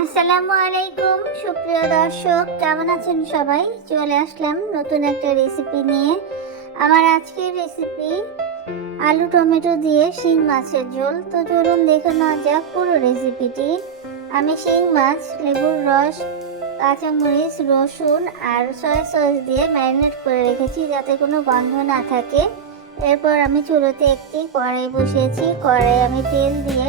আসসালামু আলাইকুম সুপ্রিয় দর্শক, কেমন আছেন সবাই? চলে আসলাম নতুন একটা রেসিপি নিয়ে। আমার আজকের রেসিপি আলু টমেটো দিয়ে শিং মাছের ঝোল। তো চলুন দেখে নেওয়া যাক পুরো রেসিপিটি আমি শিং মাছ, লেবুর রস, কাঁচামরিচ, রসুন আর সয়া সস দিয়ে ম্যারিনেট করে রেখেছি যাতে কোনো গন্ধ না থাকে। এরপর আমি চুলোতে একটি কড়াই বসিয়েছি। কড়াই আমি তেল দিয়ে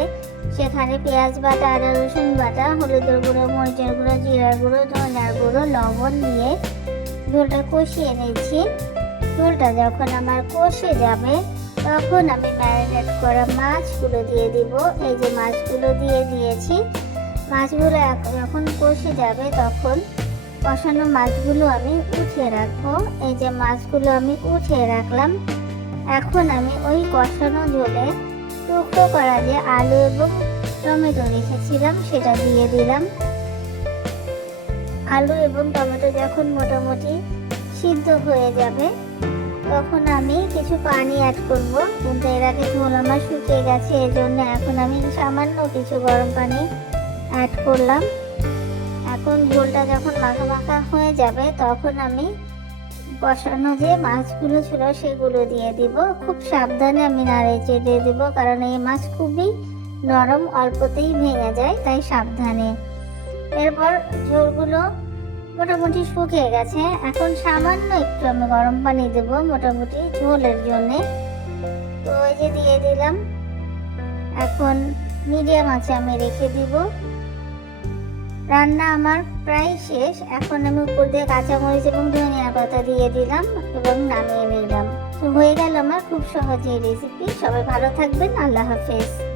সেখানে পেঁয়াজ বাটা, আদা, রসুন বাটা হলুদের গুঁড়ো, মরিচের গুঁড়ো, জিরার গুঁড়ো, ধনিয়ার গুঁড়ো, লবণ দিয়ে ঝোলটা কষিয়ে নিয়েছি। ঝোলটা যখন আমার কষে যাবে, তখন আমি ম্যারিনেট করা মাছগুলো দিয়ে দিব। এই যে মাছগুলো দিয়ে দিয়েছি, মাছগুলো যখন কষে যাবে, তখন কষানো মাছগুলো আমি উঠিয়ে রাখব। এই যে মাছগুলো আমি উঠিয়ে রাখলাম, এখন আমি ওই কষানো ঝোলে টুকরো করা যে আলু এবং টমেটো রেখেছিলাম, সেটা দিয়ে দিলাম। আলু এবং টমেটো যখন মোটামুটি সিদ্ধ হয়ে যাবে, তখন আমি কিছু পানি অ্যাড করব, কিন্তু এর আগে ঝোল আমার শুকিয়ে গেছে এর জন্য এখন আমি সামান্য কিছু গরম পানি অ্যাড করলাম। এখন ঝোলটা যখন মাখা মাখা হয়ে যাবে, তখন আমি বসানো যে মাছগুলো ছিল সেগুলো দিয়ে দিব। খুব সাবধানে আমি নাড়ে চেড়ে দিব, কারণ এই মাছ খুবই নরম, অল্পতেই ভেঙে যায়, তাই সাবধানে। এরপর ঝোলগুলো মোটামুটি শুকিয়ে গেছে। এখন সামান্য একটু আমি গরম পানি দেব মোটামুটি ঝোলের জন্যে। তো ওই যে দিয়ে দিলাম। এখন মিডিয়াম আছে আমি রেখে দিব। রান্না আমার প্রায় শেষ। এখন আমি উপর দিয়ে কাঁচামরিচ এবং ধনিয়া পাতা দিয়ে দিলাম এবং নামিয়ে নিলাম। হয়ে গেল আমার খুব সহজেই রেসিপি সবাই ভালো থাকবেন। আল্লাহ হাফেজ।